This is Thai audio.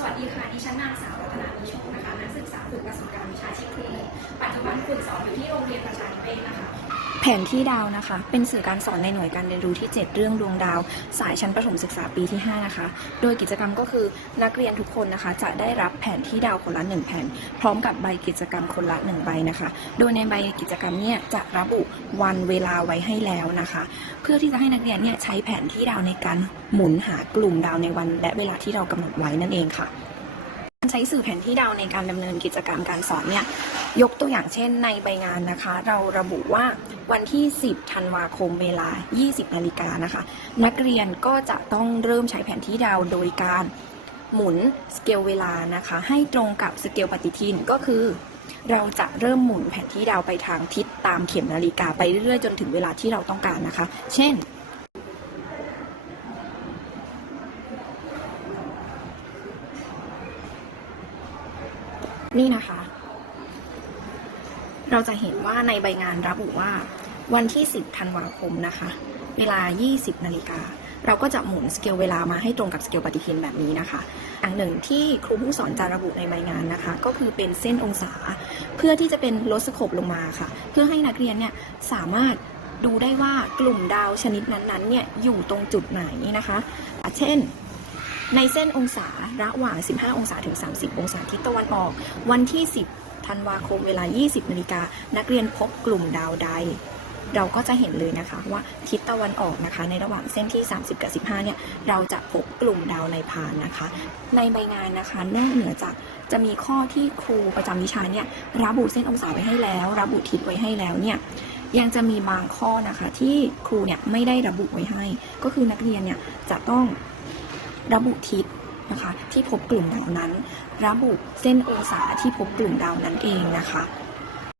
สวัสดีค่ะ ดิฉันนางสาวรัตนามิโชคนะคะ นักศึกษาฝึกประสบการณ์วิชาชีพครูปัจจุบันฝึกสอนอยู่ที่โรงเรียนประชาธิเบศนะคะ แผนที่ดาวนะคะ เป็นสื่อการสอนในหน่วยการเรียนรู้ที่ 7 เรื่องดวงดาว สายชั้นประถมศึกษาปีที่ 5 นะคะ โดยกิจกรรมก็คือนักเรียนทุกคนนะคะ จะได้รับแผนที่ดาวคนละ 1 แผ่น พร้อมกับใบกิจกรรมคนละ 1 ใบนะคะ โดยในใบกิจกรรมเนี่ยจะระบุวันเวลาไว้ให้แล้วนะคะ เพื่อที่จะให้นักเรียนเนี่ยใช้แผนที่ดาวในการหมุนหากลุ่มดาวในวันและเวลาที่เรากำหนดไว้นั่นเองค่ะการใช้สื่อแผนที่ดาวในการดำเนินกิจกรรมการสอนเนี่ย ยกตัวอย่างเช่นในใบงานนะคะ เราระบุว่าวันที่ 10 ธันวาคมเวลา 20 นาฬิกานะคะ นักเรียนก็จะต้องเริ่มใช้แผนที่ดาวโดยการหมุนสเกลเวลานะคะ ให้ตรงกับสเกลปฏิทินก็คือ เราจะเริ่มหมุนแผนที่ดาวไปทางทิศตามเข็มนาฬิกาไปเรื่อยๆจนถึงเวลาที่เราต้องการนะคะ เช่นนี่นะคะ เราจะเห็นว่าในใบงานระบุว่า วันที่ 10 ธันวาคมนะคะ เวลา 20 นาฬิกา เราก็จะหมุนสเกลเวลามาให้ตรงกับสเกลปฏิทินแบบนี้นะคะอย่างหนึ่งที่ครูผู้สอนจะระบุในใบงานนะคะ ก็คือเป็นเส้นองศา เพื่อที่จะเป็นลดสโคปลงมาค่ะ เพื่อให้นักเรียนเนี่ยสามารถดูได้ว่ากลุ่มดาวชนิดนั้นๆเนี่ยอยู่ตรงจุดไหนนะคะอะเช่น ในเส้นองศาระหว่าง 15 องศาถึง 30 องศาทิศตะวันออก วันที่ 10 ธันวาคมเวลา 20นาฬิกานักเรียนพบกลุ่มดาวใด เราก็จะเห็นเลยนะคะว่าทิศตะวันออกนะคะ ในระหว่างเส้นที่ 30 กับ 15 เนี่ย เราจะพบกลุ่มดาวในพานนะคะ ในใบงานนะคะนอกเหนือจากจะมีข้อที่ครูประจำวิชาเนี่ยระบุเส้นองศาไว้ให้แล้ว ระบุทิศไว้ให้แล้วเนี่ยยังจะมีบางข้อนะคะที่ครูเนี่ยไม่ได้ระบุไว้ให้ ก็คือนักเรียนเนี่ยจะต้อง ระบุทิศนะคะที่พบกลุ่มดาวนั้น ระบุเส้นองศาที่พบกลุ่มดาวนั้นเองนะคะ